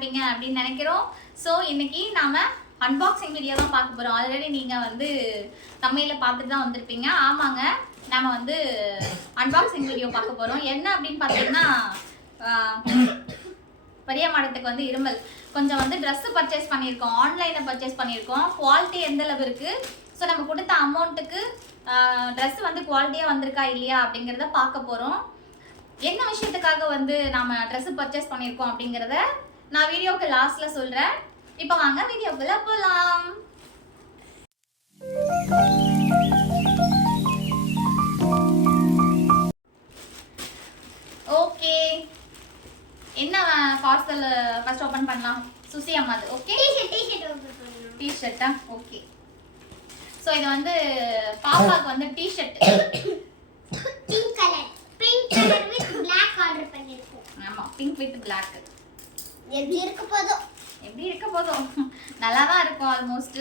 இருப்பீங்க அப்படின்னு நினைக்கிறோம். ஸோ இன்னைக்கு நாம அன்பாக்சிங் வீடியோ தான் பார்க்க போறோம். ஆல்ரெடி நீங்க வந்து தமிழ்ல பார்த்துட்டு தான் வந்திருப்பீங்க. ஆமாங்க, நாம வந்து அன்பாக்சிங் வீடியோ பார்க்க போறோம். என்ன அப்படின்னு பார்த்தீங்கன்னா, பெரிய மாடத்துக்கு வந்து இருமல் கொஞ்சம் வந்து ட்ரெஸ் பர்ச்சேஸ் பண்ணியிருக்கோம். ஆன்லைனில் பர்ச்சேஸ் பண்ணியிருக்கோம். குவாலிட்டி எந்த அளவு இருக்கு, ஸோ நம்ம கொடுத்த அமௌண்ட்டுக்கு ட்ரெஸ் வந்து குவாலிட்டியாக வந்திருக்கா இல்லையா அப்படிங்கிறத பார்க்க போகிறோம். என்ன விஷயத்துக்காக வந்து நாம ட்ரெஸ் பர்ச்சேஸ் பண்ணியிருக்கோம் அப்படிங்கிறத நான் வீடியோக்கு லாஸ்ட்ல சொல்றேன். இப்போ வாங்க வீடியோக்குள்ள போலாம். ஓகே, என்ன பார்சல் ஃபர்ஸ்ட் ஓபன் பண்ணலாம்? சுசி அம்மாது. ஓகே, டி-ஷர்ட்டா? ஓகே, ஸோ இது வந்து பாப்பாக்கு வந்து T-shirt pink colour with Black order பண்ணிருக்கோம். ஆமா, பிங்க் வித் Black. எப்படி இருக்க போதோ நல்லா தான் இருக்கும் ஆல்மோஸ்ட்.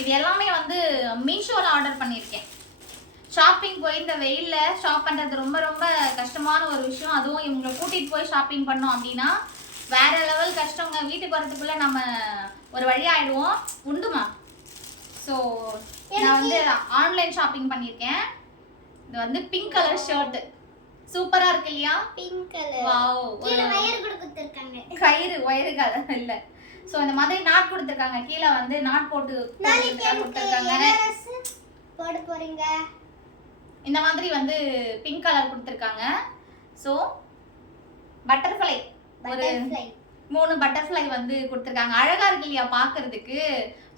இது எல்லாமே வந்து மீஷோல ஆர்டர் பண்ணியிருக்கேன். ஷாப்பிங் போய் இந்த வெயில்ல ஷாப் பண்றது ரொம்ப ரொம்ப கஷ்டமான ஒரு விஷயம். அதுவும் இவங்களை கூட்டிட்டு போய் ஷாப்பிங் பண்ணோம் அப்படின்னா வேற லெவல் கஷ்டங்க. வீட்டுக்கு வரதுக்குள்ள நம்ம ஒரு வழி ஆயிடுவோம். உண்டுமா? ஸோ நான் வந்து ஆன்லைன் ஷாப்பிங் பண்ணியிருக்கேன். இது வந்து பிங்க் கலர் ஷர்ட் சூப்பரா இருக்கு இல்லையா? Pink colour. வாவ், கீழ வயர் கூட கொடுத்திருக்காங்க. கயிறு வயர் கலர் இல்ல. சோ இந்த மாதிரி நாட் கொடுத்திருக்காங்க. கீழ வந்து நாட் போட்டு கொடுத்திருக்காங்க. போட போறீங்க. இந்த மாதிரி வந்து பிங்க் கலர் கொடுத்திருக்காங்க. சோ பட்டர்ஃப்ளை ஒரு 3 பட்டர்ஃப்ளை வந்து கொடுத்திருக்காங்க. அழகா இருக்கு இல்லையா பாக்குறதுக்கு?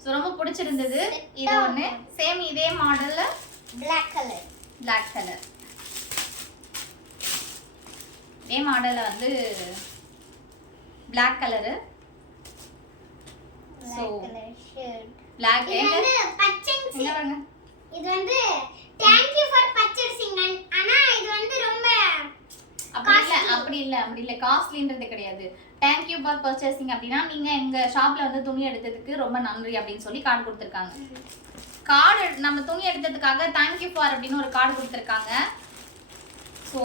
சோ ரொம்ப பிடிச்சிருந்தது. இது ஒண்ணு. சேம் இதே மாடல்ல Black கலர். இதே மாடல்ல வந்து Black கலர். சோ Black இது பர்ச்சேசிங். இது வந்து thank you for purchasing. ஆனா இது வந்து ரொம்ப அப்படி இல்ல காஸ்ட்லின்றது கிடையாது. thank you for purchasing அப்படினா நீங்க எங்க ஷாப்ல வந்து துணி எடுத்ததுக்கு ரொம்ப நன்றி அப்படின்னு சொல்லி கார்டு கொடுத்திருக்காங்க. கார்டு நம்ம துணி எடுத்ததுக்காக thank you for அப்படின்னு ஒரு கார்டு கொடுத்திருக்காங்க. சோ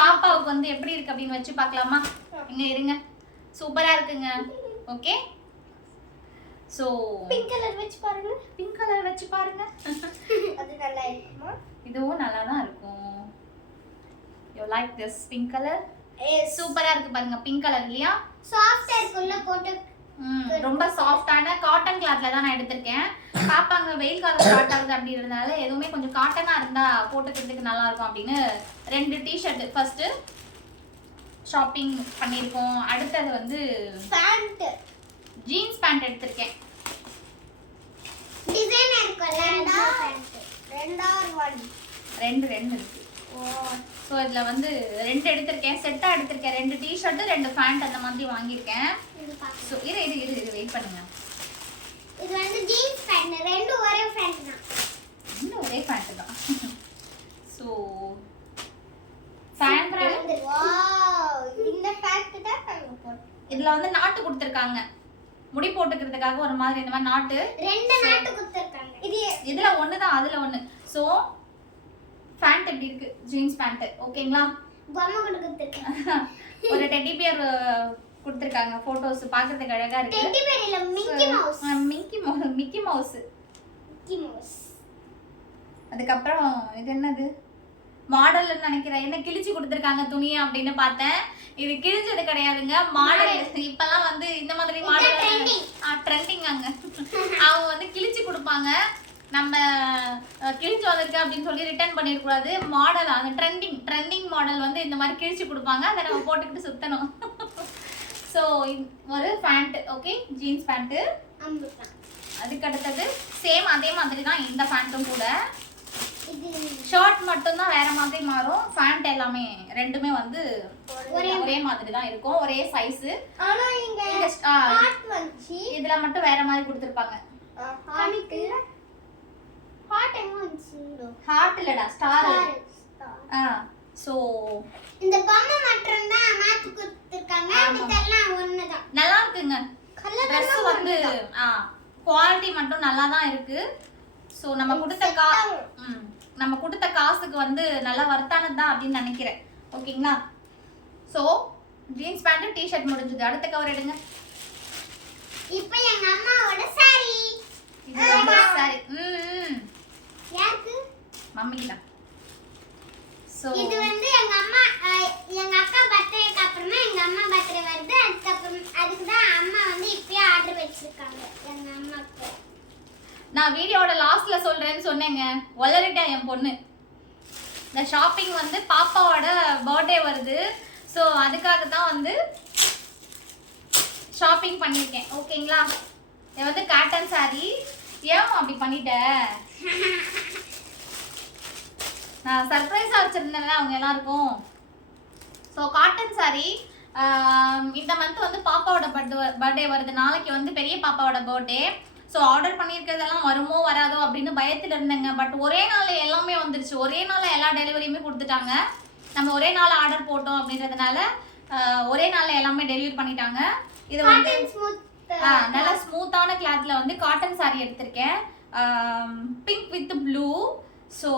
பாப்பாவுக்கு வந்து எப்படி இருக்கு அப்படின்னு வச்சு பார்க்கலாமா? இங்க இருங்க, சூப்பரா இருக்குங்க. ஓகே, சோ பிங்க் கலர் வச்சு பாருங்க. அது நல்லா இருக்குமா? இதுவும் நல்லா தான் இருக்கும். You like this pink colour? சூப்பரா இருக்கு பாருங்க. பிங்க் கலர் இல்லையா? சாஃப்ட்டா இருக்குல்ல போட்டு. ரொம்ப சாஃப்ட்டான காட்டன் கிளாத்ல தான் நான் எடுத்திருக்கேன். பாப்பாங்க வெயில் காலம் ஸ்டார்ட் ஆகுது அப்படின்றதுனால எதுவுமே கொஞ்சம் காட்டனா இருந்தா போட்டுக்கிறதுக்கு நல்லா இருக்கும் அப்படின்னு 2 டி-ஷர்ட் ஃபர்ஸ்ட் ஷாப்பிங் பண்ணிருக்கோம். அடுத்தது வந்து பேண்ட், ஜீன்ஸ் பேண்ட் எடுத்திருக்கேன். டிசைன் இருக்குல்ல பேண்ட். 2 இருக்கு. ஓ, சோ இதுல வந்து 2 எடுத்திருக்கேன். செட்டா எடுத்திருக்கேன். 2 டி-ஷர்ட் 2 பேண்ட் அந்த மாதிரி வாங்கியிருக்கேன். சோ இரு வெயிட் பண்ணுங்க. இது வந்து ஜீன்ஸ் பேண்ட். 2 ஒரே பேண்ட் தான். ஒரே பேண்ட் தான். சோ பேண்ட் வந்து வாவ், இந்த பேண்ட் தான் நான் போட்டேன். இதுல வந்து நாட்டு கொடுத்திருக்காங்க. முடி போட்டுக்கிறதுக்காக ஒரு மாதிரி இந்த மாதிரி நாட்டு 2 நாட்டு கொடுத்திருக்காங்க. இதுல ஒண்ணு தான், அதுல ஒண்ணு. சோ பேண்ட் எப்படி இருக்கு? Jeans pant. ஓகேங்களா? பொம்மை கொடுத்திருக்காங்க. ஒரு டெடி பியர் கொடுத்திருக்காங்க. போட்டோஸ் பார்க்கிறதுக்கு அழகா இருக்கு. டெடி பியர் இல்ல, மிக்கி மவுஸ். அதுக்கப்புறம் இது என்னது? மாடல்னு நினைக்கிறேன். என்ன கிழிச்சு கொடுத்திருக்காங்க துணியை அப்படின்னு பார்த்தேன். இது கிழிச்சது கிடையாதுங்க, மாடல். இப்பெல்லாம் வந்து இந்த மாதிரி மாடல் ட்ரெண்டிங். அங்க அவங்க வந்து கிழிச்சு கொடுப்பாங்க. நம்ம கிழிச்சு வந்திருக்கு அப்படின்னு சொல்லி ரிட்டர்ன் பண்ணிடக்கூடாது. மாடல் அந்த ட்ரெண்டிங் மாடல் வந்து இந்த மாதிரி கிழிச்சு கொடுப்பாங்க. அதை நம்ம போட்டுக்கிட்டு சுத்தணும். ஸோ ஒரு பேண்ட். Okay, jeans pant. அதுக்கு அடுத்தது சேம் அதே மாதிரி தான் இந்த பேண்ட்டும் கூட. ஷர்ட் மட்டும் தான் வேற மாதிரி மாறும். பேண்ட் எல்லாமே ரெண்டுமே வந்து ஒரே மாதிரி தான் இருக்கும், ஒரே சைஸ். ஆனா இங்க ஹார்ட் வந்துச்சு. இதுல மட்டும் வேற மாதிரி கொடுத்திருப்பாங்க. ஹார்ட் எங்க வந்துச்சு? ஹார்ட் இல்லடா, ஸ்டார். சோ இந்த பொம்மை மட்டும் தான் மாத்தி கொடுத்திருக்காங்க. இதெல்லாம் ஒண்ணுதான். நல்லா இருக்குங்க. Dress வந்து குவாலிட்டி மட்டும் நல்லா தான் இருக்கு. சோ நம்ம கொடுத்த காசுக்கு வந்து நல்லா வர்த்தானது தான் அப்படின்னு நினைக்கிறேன். ஓகேங்களா? சோ ஜீன்ஸ் பேண்ட் டி-ஷர்ட் முடிஞ்சது. அடுத்த கவர் எடுங்க. இப்போ எங்க அம்மாவோட சாரி. இது ரொம்ப சாரி. யாருக்கு? மம்மிக்கு தான். சோ இது வந்து எங்க அம்மா எங்க அக்கா பர்த்டேக்கு அப்புறமா எங்க அம்மா பர்த்டே வருது. அதுக்கு தான் அம்மா வந்து இப்பயே ஆர்டர் வச்சிருக்காங்க எங்க அம்மாக்கு. நான் வீடியோட லாஸ்ட்ல சொல்றேன்னு சொன்னேங்க, வளரிட்டேன் என் பொண்ணு. இந்த ஷாப்பிங் வந்து பாப்பாவோட பர்த்டே வருது. ஸோ அதுக்காக தான் வந்து ஷாப்பிங் பண்ணியிருக்கேன். ஓகேங்களா? இது வந்து காட்டன் சாரி. ஏன் அப்படி பண்ணிட்ட? நான் சர்ப்ரைஸாக வச்சுருந்தேன்ல அவங்க எல்லாருக்கும். So cotton sorry. இந்த மந்த் வந்து பாப்பாவோட பர்த்டே வருது. நாளைக்கு வந்து பெரிய பாப்பாவோட பர்த்டே. ஸோ ஆர்டர் பண்ணியிருக்கிறதெல்லாம் வருமோ வராதோ அப்படின்னு பயத்தில் இருந்தேங்க. பட் ஒரே நாள் எல்லாமே வந்துருச்சு. ஒரே நாளில் எல்லா டெலிவரியுமே கொடுத்துட்டாங்க. நம்ம ஒரே நாள் ஆர்டர் போட்டோம் அப்படின்றதுனால ஒரே நாளில் எல்லாமே டெலிவரி பண்ணிட்டாங்க. இது வந்து நல்லா ஸ்மூத்தான கிளாத்ல வந்து காட்டன் சாரி எடுத்திருக்கேன். Pink with blue. ஸோ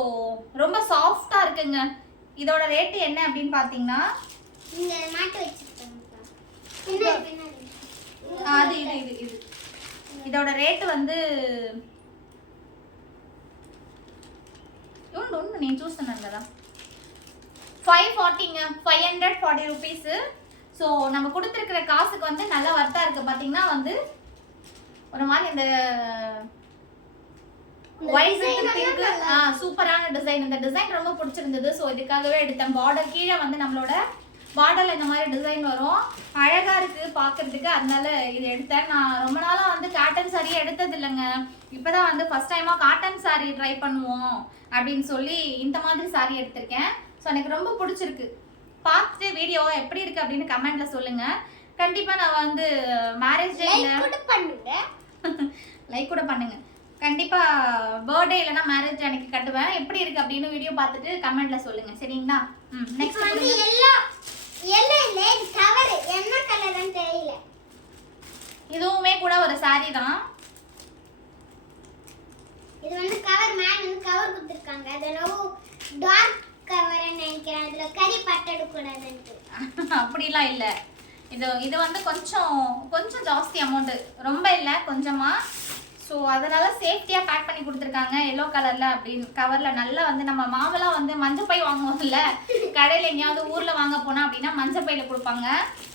ரொம்ப சாஃப்டாக இருக்குங்க. இதோட ரேட்டு என்ன அப்படின்னு பார்த்தீங்கன்னா இது இதோட ரேட் வந்து నేను చూస్తున్నాను కదా 540ங்க. 540 rupees. ஸோ நம்ம கொடுத்துருக்கிற காசுக்கு வந்து நல்லா வர்த்தா இருக்கு. பார்த்தீங்கன்னா வந்து ஒரு மாதிரி இந்த ஒயிட் வித் பிங்க் சூப்பரான டிசைன். இந்த டிசைன் ரொம்ப பிடிச்சிருந்தது. ஸோ இதுக்காகவே எடுத்தேன். பார்டர் கீழே வந்து நம்மளோட பார்டர்ல இந்த மாதிரி டிசைன் வரும். அழகா இருக்கு பார்க்கறதுக்கு. அதனால இது எடுத்தேன். நான் ரொம்ப நாளா வந்து காட்டன் சாரியே எடுத்தது இல்லைங்க. இப்பதான் வந்து ஃபர்ஸ்ட் டைமா காட்டன் சாரி ட்ரை பண்ணுவோம் அப்படின்னு சொல்லி இந்த மாதிரி சாரி எடுத்திருக்கேன். ஸோ எனக்கு ரொம்ப பிடிச்சிருக்கு. பார்த்துட்டு வீடியோ எப்படி இருக்கு அப்படின்னு கமெண்ட்ல சொல்லுங்க. கண்டிப்பா நான் வந்து மேரேஜ் டேல லைக் கூட பண்ணுங்க. கண்டிப்பா பர்த்டே இல்லனா மேரேஜ் அன்னைக்கு கட்டுவேன். எப்படி இருக்கு அப்படின்னு வீடியோ பார்த்துட்டு கமெண்ட்ல சொல்லுங்க. சரிங்களா? நெக்ஸ்ட் வந்து எல்லோ இல்ல இது கவர் என்ன கலர்னு தெரியல. இதுவுமே கூட ஒரு saree தான். இது வந்து கவர் மேல வந்து கவர் கொடுத்திருக்காங்க. அது என்னவோ டார்க் கவர் நினைக்கிறேன். அதுல கரி பட்டட கூடாதுன்னு. அப்படிலாம் இல்ல. இது வந்து கொஞ்சம் ஜாஸ்தி அமௌண்ட். ரொம்ப இல்ல, கொஞ்சமா. ஸோ அதனால சேஃப்டியா பேக் பண்ணி கொடுத்துருக்காங்க. எல்லோ கலர்ல அப்படின்னு கவர்ல நல்லா வந்து நம்ம மாவெல்லாம் வந்து மஞ்சள் பை வாங்குவோம்ல கடையில் எங்கேயாவது ஊர்ல வாங்க போனா அப்படின்னா மஞ்சள் பையில கொடுப்பாங்க.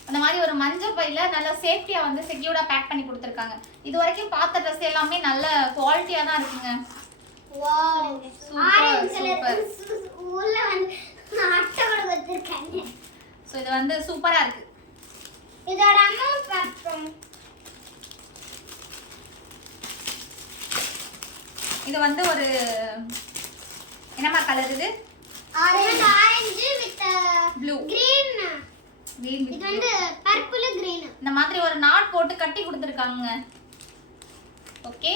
அந்த மாதிரி ஒரு மஞ்சள் பையில நல்லா சேஃப்டியா வந்து செக்யூர்டா பேக் பண்ணி கொடுத்துருக்காங்க. இது வரைக்கும் பார்த்த ட்ரெஸ் எல்லாமே நல்ல குவாலிட்டியா தான் இருக்குங்க. Wow super super. உள்ள வந்து அட்டோட வச்சிருக்காங்க. ஸோ இது வந்து சூப்பரா இருக்கு. இதோட அமௌண்ட் பார்த்தோம். இது வந்து ஒரு என்னமா கலர் இது? Orange with blue green. Green இது வந்து பர்பிள் கிரீன். இந்த மாதிரி ஒரு நாட் போட்டு கட்டி கொடுத்திருக்காங்க. ஓகே.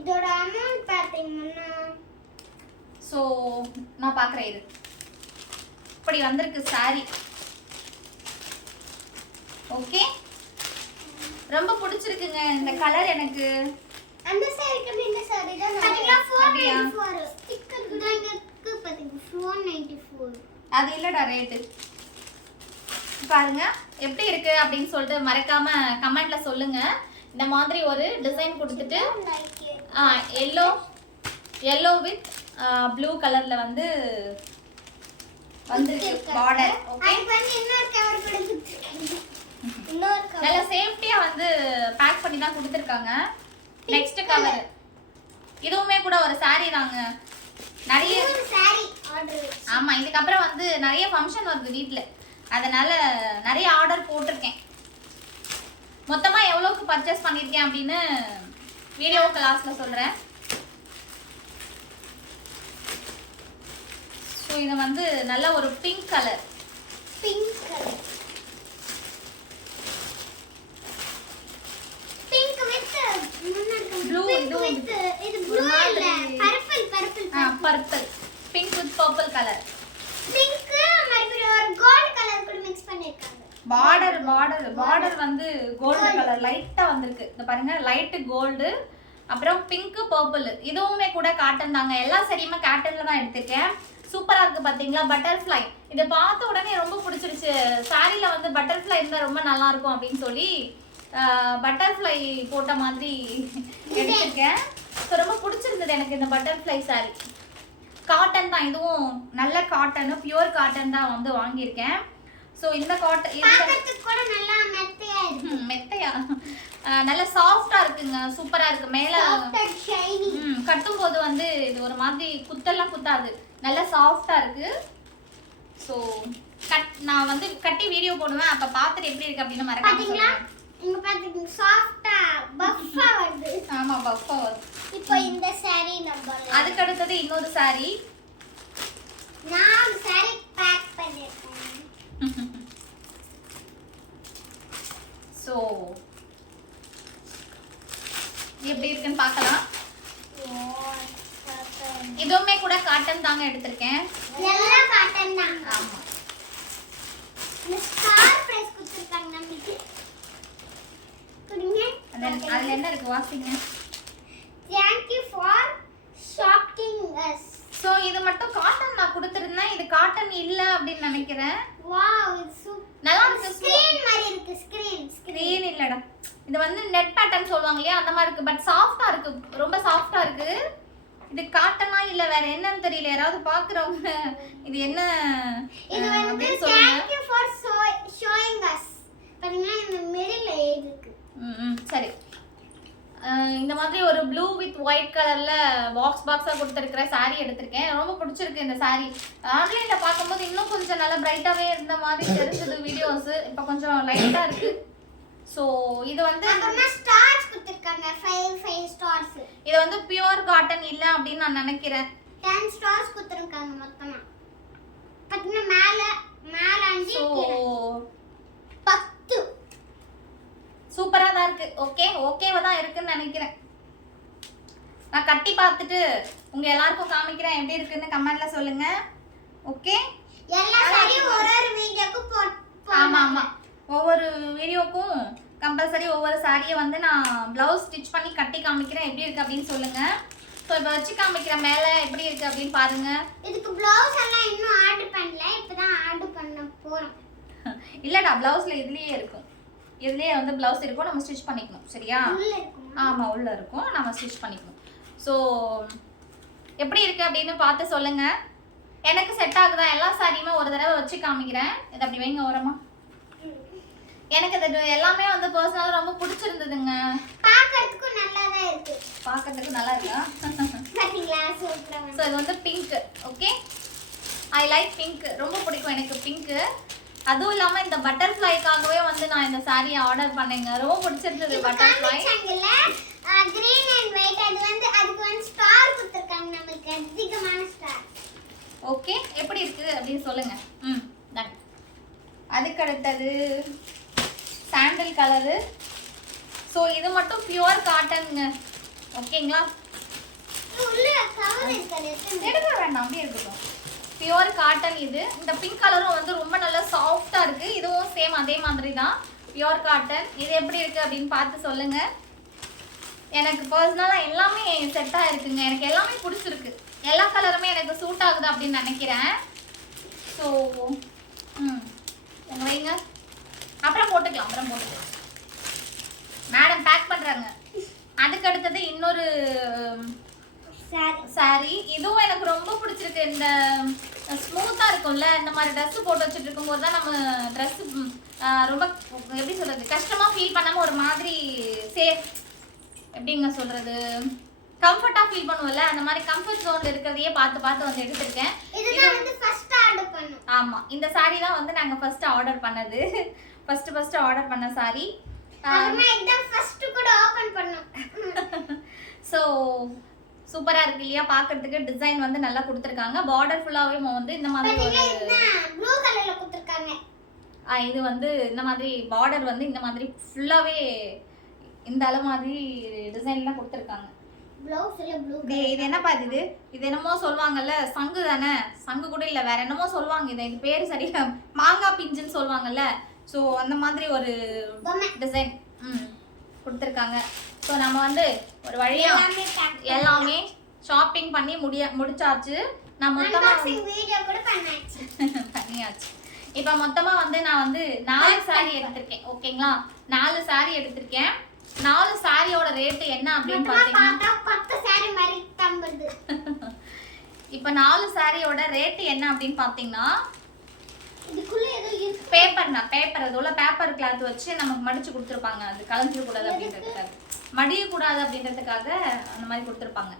இதோட அமௌண்ட் பாத்தீங்கன்னா சோ நான் பார்க்கறேன். இது இப்படி வந்திருக்கு saree. ஓகே. ரொம்ப பிடிச்சிருக்குங்க இந்த கலர் எனக்கு. அந்த சாரிக்கு இந்த சாரி தான் பாத்தீங்களா 494 ஸ்டிக்கர் குடாங்க பாத்தீங்க 494. அது இல்லடா ரேட். பாருங்க எப்படி இருக்கு அப்படின்னு சொல்லிட்டு மறக்காம கமெண்ட்ல சொல்லுங்க. இந்த மாதிரி ஒரு டிசைன் கொடுத்துட்டு yellow with blue கலர்ல வந்து வந்திருக்கு பார்டர். ஓகே. அதுக்கு வந்து இன்னொரு கவர் கூட கொடுத்திருக்காங்க. இன்னொரு கவர் நல்ல சேஃப்டியா வந்து பேக் பண்ணி தான் கொடுத்திருக்காங்க. Next cover. இதுவுமே கூட ஒரு saree தாங்க. நிறைய saree ஆர்டர். ஆமா, இதுக்கு அப்புறம் வந்து நிறைய ஃபங்க்ஷன் வருது வீட்ல. அதனால நிறைய ஆர்டர் போட்டிருக்கேன். மொத்தமா எவ்வளவுக்கு பர்ச்சேஸ் பண்ணிருக்கேன் அப்படின்னு வீடியோ கிளாஸ்ல சொல்றேன். ஸோ இது வந்து நல்ல ஒரு pink colour. Pink colour. Pink with blue. இது ப்ளூ இல்ல purple. Pink with purple colour. Pink மறுபடியும் ஒரு கோல்ட் கலர் கூட மிக்ஸ் பண்ணிருக்காங்க. பார்டர் வந்து கோல்டு கலர் லைட்டா வந்திருக்கு. இந்த பாருங்க லைட் கோல்டு அப்புறம் பிங்க் பர்பிள். இதுவுமே கூட காட்டன் தாங்க. எல்லா சரியுமே காட்டன்ல தான் எடுத்துக்கேன். சூப்பரா இருக்கு பாத்தீங்களா பட்டர்ஃப்ளை. இதை பார்த்த உடனே ரொம்ப பிடிச்சிருச்சு. சாரில வந்து பட்டர்ஃப்ளை இருந்தா ரொம்ப நல்லா இருக்கும் அப்படின்னு சொல்லி பட்டர்ஃப்ளை போட்ட மாதிரி எடுத்திருக்கேன். ஸோ ரொம்ப பிடிச்சிருந்தது எனக்கு இந்த பட்டர்ஃப்ளை சாரி. காட்டன் தான், இதுவும் நல்ல காட்டன், பியூர் காட்டன் தான் வந்து வாங்கியிருக்கேன். ஸோ இந்த காட்டன் கூட நல்லா மெத்தையா இருக்கு. மெத்தையா நல்ல சாஃப்டா இருக்குங்க, சூப்பரா இருக்கு. மேல கட்டும் போது வந்து இது ஒரு மாதிரி குத்தெல்லாம் குத்தாது, நல்ல சாஃப்டா இருக்கு. ஸோ நான் வந்து கட்டி வீடியோ போடுவேன், அப்ப பார்த்துட்டு எப்படி இருக்கு அப்படின்னு மறக்காம சொல்லுங்க. இங்க பாத்தீங்க சாஃப்ட்டா பஃப்பா வருது. ஆமா பஃப்பா வருது. இப்போ இந்த saree நம்பர். அதுக்கு அடுத்தது இன்னொரு saree. நான் saree பேக் பண்ணிருக்கேன். சோ எப்படி இருக்குன்னு பார்க்கலாம். இதுவுமே கூட காட்டன் தாங்க எடுத்திருக்கேன். எல்லாம் காட்டன் தான். ஆமா. இந்த ஸ்டார் பிரைஸ் கொடுத்திருக்காங்க நமக்கு. குடிங்க. அதுல என்ன இருக்கு வாசிங்க. Thank you for shocking us. So இது மட்டும் காட்டன் நான் கொடுத்திருந்தேன், இது காட்டன் இல்ல அப்படின்னு நினைக்கிறேன். வாவ் இது சூப்பர். நல்லா இருக்கு. ஸ்கிரீன் மாதிரி இருக்கு. ஸ்கிரீன் இல்லடா, இது வந்து நெட் பேட்டர்ன் சொல்வாங்க இல்லையா, அந்த மாதிரி இருக்கு. பட் சாஃப்ட்டா இருக்கு, ரொம்ப சாஃப்ட்டா இருக்கு. இது காட்டனா இல்ல வேற என்னன்னு தெரியல. யாராவது பாக்குறவங்க இது என்ன இது வந்து thank you for showing us. பாருங்க இந்த மிடில்ல இருக்கு. சரி. இந்த மாதிரி ஒரு ப்ளூ வித் ஒயிட் கலர்ல பாக்ஸா கொடுத்துருக்கிற saree எடுத்திருக்கேன். ரொம்ப பிடிச்சிருக்கு இந்த saree. ஆன்லைன்ல பார்க்கும்போது இன்னும் கொஞ்சம் நல்லா பிரைட்டாவே இருந்த மாதிரி தெரிஞ்சது வீடியோஸ். இப்போ கொஞ்சம் லைட்டா இருக்கு. சோ இது வந்து அப்புறமா ஸ்டார்ஸ் கொடுத்திருக்காங்க. 5 ஸ்டார்ஸ். இது வந்து பியூர் காட்டன் இல்ல அப்படின்னு நான் நினைக்கிறேன். 10 ஸ்டார்ஸ் கொடுத்திருக்காங்க மொத்தமா. பாத்தீங்கன்னா மேல 5 10. சூப்பரா தான் இருக்கு. ஓகேவா தான் இருக்குன்னு நினைக்கிறேன். நான் கட்டி பார்த்துட்டு உங்க எல்லாருக்கும் காமிக்கிறேன் எப்படி இருக்குன்னு கமெண்ட்ல சொல்லுங்க. ஓகே, எல்லா சாரியும் ஒரு வீடியோக்கு ஆமா ஒவ்வொரு வீடியோக்கும் கம்பல்சரி ஒவ்வொரு சாரியை வந்து நான் பிளவுஸ் ஸ்டிச் பண்ணி கட்டி காமிக்கிறேன், எப்படி இருக்கு அப்படின்னு சொல்லுங்க. ஸோ இப்போ வச்சு காமிக்கிறேன் மேலே எப்படி இருக்கு அப்படின்னு பாருங்க. இதுக்கு பிளவுஸ் எல்லாம் இன்னும் ஆர்டர் பண்ணல, இப்பதான் ஆர்டர் பண்ண போறோம். இல்லடா பிளவுஸ்ல இதுலயே இருக்கும், இதுலயே வந்து பிளவுஸ் இருக்கும், நம்ம ஸ்டிச் பண்ணிக்கணும். சரியா? உள்ள இருக்கும். ஆமா உள்ள இருக்கும், நம்ம ஸ்டிச் பண்ணிக்கணும். ஸோ எப்படி இருக்கு அப்படின்னு பார்த்து சொல்லுங்க. எனக்கு செட் ஆகுதா? எல்லா சாரியுமே ஒரு தடவை வச்சு காமிக்கிறேன். இது அப்படி வைங்க ஓரமா. எனக்கு இது எல்லாமே வந்து பர்சனலா ரொம்ப பிடிச்சிருந்ததுங்க. பார்க்கிறதுக்கு நல்லா தான் இருக்கு. பார்க்கிறதுக்கு நல்லா இருக்கா? பாத்தீங்களா சூப்பரா. சோ இது வந்து pink. Okay, I like pink, ரொம்ப பிடிக்கும் எனக்கு பிங்க். அதுவும் இல்லாம இந்த பட்டர்ஃப்ளைக்காகவே வந்து நான் இந்த saree ஆர்டர் பண்ணேங்க. ரொம்ப பிடிச்சிருந்தது பட்டர்ஃப்ளை. கிரீன் அண்ட் ஒயிட் அது வந்து அதுக்கு வந்து ஸ்டார் கொடுத்திருக்காங்க நமக்கு, அதிகமான ஸ்டார். ஓகே, எப்படி இருக்கு அப்படின்னு சொல்லுங்க. டன். அதுக்கு அடுத்தது சாண்டல் கலரு. ஸோ இது மட்டும் பியூர் காட்டனுங்க. ஓகேங்களா? உள்ள கவர் இருக்காது, எடுக்க வேண்டாம், அப்படியே இருக்கட்டும். பியூர் காட்டன் இது. இந்த பிங்க் கலரும் வந்து ரொம்ப நல்லா சாஃப்டா இருக்கு. இதுவும் சேம் அதே மாதிரி தான், பியூர் காட்டன். இது எப்படி இருக்கு அப்படின்னு பார்த்து சொல்லுங்க. எனக்கு பர்சனலாக எல்லாமே செட்டாக இருக்குங்க. எனக்கு எல்லாமே பிடிச்சிருக்கு. எல்லா கலருமே எனக்கு சூட் ஆகுது அப்படின்னு நினைக்கிறேன். ஸோ வைங்க, அப்புறம் போட்டுக்கலாம். மேடம் பேக் பண்ணுறாங்க. அதுக்கு அடுத்தது இன்னொரு சாரி. இதுவும் எனக்கு ரொம்ப பிடிச்சிருக்கு. இந்த ஸ்மூத்தாக இருக்கும்ல, இந்த மாதிரி ட்ரெஸ் போட்டு வச்சுட்டு இருக்கும்போது தான் நம்ம ட்ரெஸ் ரொம்ப எப்படி சொல்கிறது, கஷ்டமாக ஃபீல் பண்ணாமல் ஒரு மாதிரி எப்படிங்க சொல்கிறது, கம்ஃபர்ட்டாக ஃபீல் பண்ணுவோம்ல, அந்த மாதிரி கம்ஃபர்ட் ஜோனில் இருக்கிறதையே பார்த்து வந்து எடுத்திருக்கேன். இதுதான் வந்து ஃபர்ஸ்ட் ஆர்டர் பண்ணோம். ஆமாம், இந்த சாரி தான் வந்து நாங்கள் ஃபர்ஸ்ட் ஆர்டர் பண்ணது. ஃபர்ஸ்ட் ஆர்டர் பண்ண சாரி. அப்புறமா இதான் ஃபர்ஸ்ட் கூட ஓபன் பண்ணோம். ஸோ சூப்பரா இருக்கு இல்லையா? பார்க்கிறதுக்கு டிசைன் வந்து நல்லா கொடுத்துருக்காங்க. பார்டர் ஃபுல்லாவே வந்து இந்த மாதிரி ஒரு ப்ளூ கலர்ல கொடுத்திருக்காங்க. இது வந்து இந்த மாதிரி பார்டர் வந்து இந்த மாதிரி ஃபுல்லாவே இந்த அளவு மாதிரி டிசைன்ல கொடுத்துருக்காங்க. ப்ளவுஸ்ல ப்ளூ. இது என்னப்பா இது? இது என்னமோ சொல்வாங்கல்ல, சங்கு தானே? சங்கு கூட இல்ல, வேற என்னமோ சொல்வாங்க. இது பேர் சரியா மாங்காய் பிஞ்சுன்னு சொல்வாங்கல்ல. ஸோ அந்த மாதிரி ஒரு டிசைன் கொடுத்துருக்காங்க. ஸோ நம்ம வந்து ஒரு வழியா எல்லாமே ஷாப்பிங் பண்ணி முடிச்சாச்சு. நான் மொத்தமா வீடியோ கூட பண்ணாச்சு. பண்ணியாச்சு. இப்போ மொத்தமா வந்து நான் வந்து 4 saree எடுத்திருக்கேன். ஓகேங்களா? 4 saree எடுத்திருக்கேன். 4 சாரியோட ரேட் என்ன அப்படின்னு பாத்தீங்கன்னா 10 saree மாதிரி தம்புது. இப்போ 4 சாரியோட ரேட் என்ன அப்படின்னு பாத்தீங்கன்னா இதுக்குள்ள ஏதோ இருக்கு. பேப்பர் அதுல பேப்பர் கிளாத் வச்சு நமக்கு மடிச்சு கொடுத்துருப்பாங்க. அது கலஞ்சிட கூடாது அப்படின்றதுக்காக, மடிய கூடாது அப்படின்றதுக்காக அந்த மாதிரி கொடுத்துருப்பாங்க.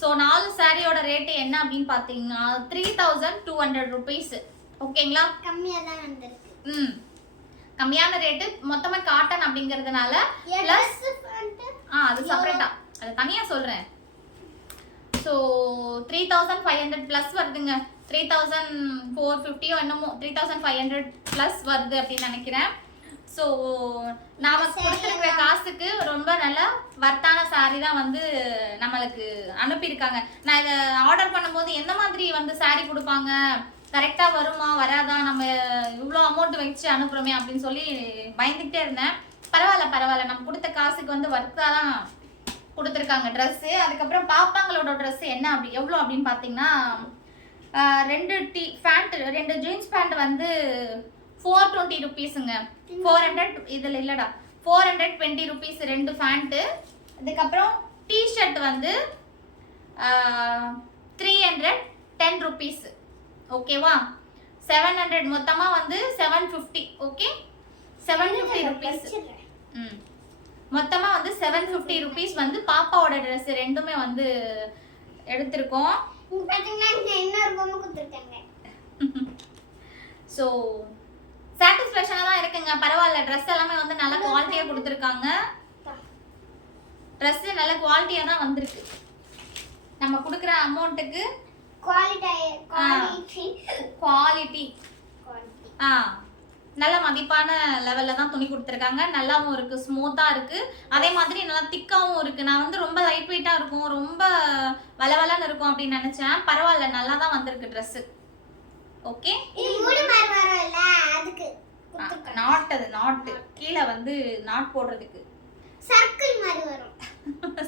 ஸோ 4 சாரியோட ரேட் என்ன அப்படின்னு பாத்தீங்கன்னா 3200 rupees. ஓகேங்களா? கம்மியா தான் வந்திருக்கு. கம்மியான ரேட்டு. மொத்தமா காட்டன் அப்படிங்கிறதுனால பிளஸ் அது செப்பரேட்டா அது தனியா சொல்றேன். ஸோ 3500 பிளஸ் வருதுங்க. 3450 என்னமோ 3500 பிளஸ் வருது அப்படின்னு நினைக்கிறேன். ஸோ நாம கொடுத்துருக்கிற காசுக்கு ரொம்ப நல்ல வர்த்தான சாரி தான் வந்து நம்மளுக்கு அனுப்பியிருக்காங்க. நான் இதை ஆர்டர் பண்ணும்போது எந்த மாதிரி வந்து சாரி கொடுப்பாங்க, கரெக்டாக வருமா வராதா, நம்ம இவ்வளோ அமௌண்ட் வச்சு அனுப்புகிறோமே அப்படின்னு சொல்லி பயந்துக்கிட்டே இருந்தேன். பரவாயில்ல நம்ம கொடுத்த காசுக்கு வந்து வர்த்தாக தான் கொடுத்துருக்காங்க ட்ரெஸ்ஸு. அதுக்கப்புறம் பாப்பாங்களோட ட்ரெஸ்ஸு என்ன எவ்வளோ அப்படின்னு பார்த்தீங்கன்னா 2 ஜீன்ஸ் பேண்ட் வந்து 420 rupeesங்க. 400 இதில் இல்லைடா 420 rupees 2 பேண்ட்டு. அதுக்கப்புறம் டிஷர்ட் வந்து 310 rupees. ஓகேவா? 700 மொத்தமாக வந்து 750. Okay 750 rupees. மொத்தமாக வந்து 750 rupees வந்து பாப்பாவோட ட்ரெஸ் ரெண்டுமே வந்து எடுத்திருக்கோம். இன்னொரு பொம்மை கொடுத்துருக்காங்க. ஸோ சாட்டிஸ்ஃபேக்ஷனாக தான் இருக்குங்க. பரவாயில்ல, ட்ரெஸ் எல்லாமே வந்து நல்ல குவாலிட்டியாக கொடுத்துருக்காங்க. ட்ரெஸ்ஸு நல்ல குவாலிட்டியாக தான் வந்திருக்கு. நம்ம கொடுக்குற அமௌண்ட்டுக்கு குவாலிட்டி நல்ல மதிப்பான லெவலில் தான் துணி கொடுத்துருக்காங்க. நல்லாவும் இருக்குது, ஸ்மூத்தாக இருக்குது. அதே மாதிரி நல்லா திக்காகவும் இருக்குது. நான் வந்து ரொம்ப லைட் வெயிட்டாக இருக்கும், ரொம்ப வளவலன்னு இருக்கும் அப்படின்னு நினச்சேன். பரவாயில்ல, நல்லா தான் வந்திருக்கு ட்ரெஸ்ஸு. ஓகே நாட்டு கீழே வந்து நாட் போடுறதுக்கு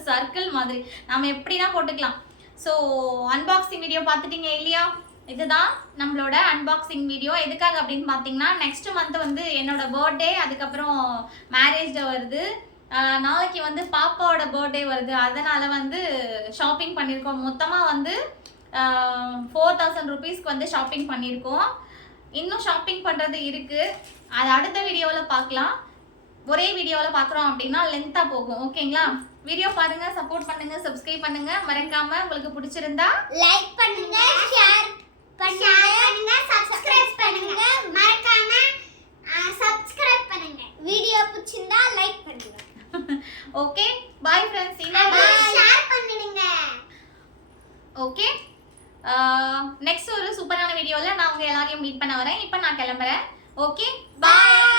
சர்க்கிள் மாதிரி நம்ம எப்படின்னா போட்டுக்கலாம். ஸோ அன்பாக்சிங் வீடியோ பார்த்துட்டீங்க இல்லையா? இதுதான் நம்மளோட அன்பாக்சிங் வீடியோ. எதுக்காக அப்படின்னு பார்த்தீங்கன்னா நெக்ஸ்ட் மந்த் வந்து என்னோட பர்த்டே, அதுக்கப்புறம் மேரேஜ் டே வருது. நாளைக்கு வந்து பாப்பாவோட பர்த்டே வருது. அதனால வந்து ஷாப்பிங் பண்ணியிருக்கோம். மொத்தமாக வந்து 4000 rupeesக்கு வந்து ஷாப்பிங் பண்ணியிருக்கோம். இன்னும் ஷாப்பிங் பண்ணுறது இருக்குது. அது அடுத்த வீடியோவில் பார்க்கலாம். ஒரே வீடியோவில் பார்க்குறோம் அப்படின்னா லென்த்தாக போகும். ஓகேங்களா? வீடியோ பாருங்க, சப்போர்ட் பண்ணுங்க, சப்ஸ்கிரைப் பண்ணுங்க. மறக்காம உங்களுக்கு பிடிச்சிருந்தா லைக் பண்ணுங்க, ஷேர் பண்ணுங்க, சப்ஸ்கிரைப் பண்ணுங்க. மறக்காம சப்ஸ்கிரைப் பண்ணுங்க. வீடியோ பிடிச்சிருந்தா லைக் பண்ணுங்க. Okay bye friends. ஷேர் பண்ணுங்க. ஓகே நெக்ஸ்ட் ஒரு சூப்பரான வீடியோவில் நான் உங்க எல்லாரையும் மீட் பண்ண வரேன். இப்போ நான் கிளம்புறேன். Okay bye.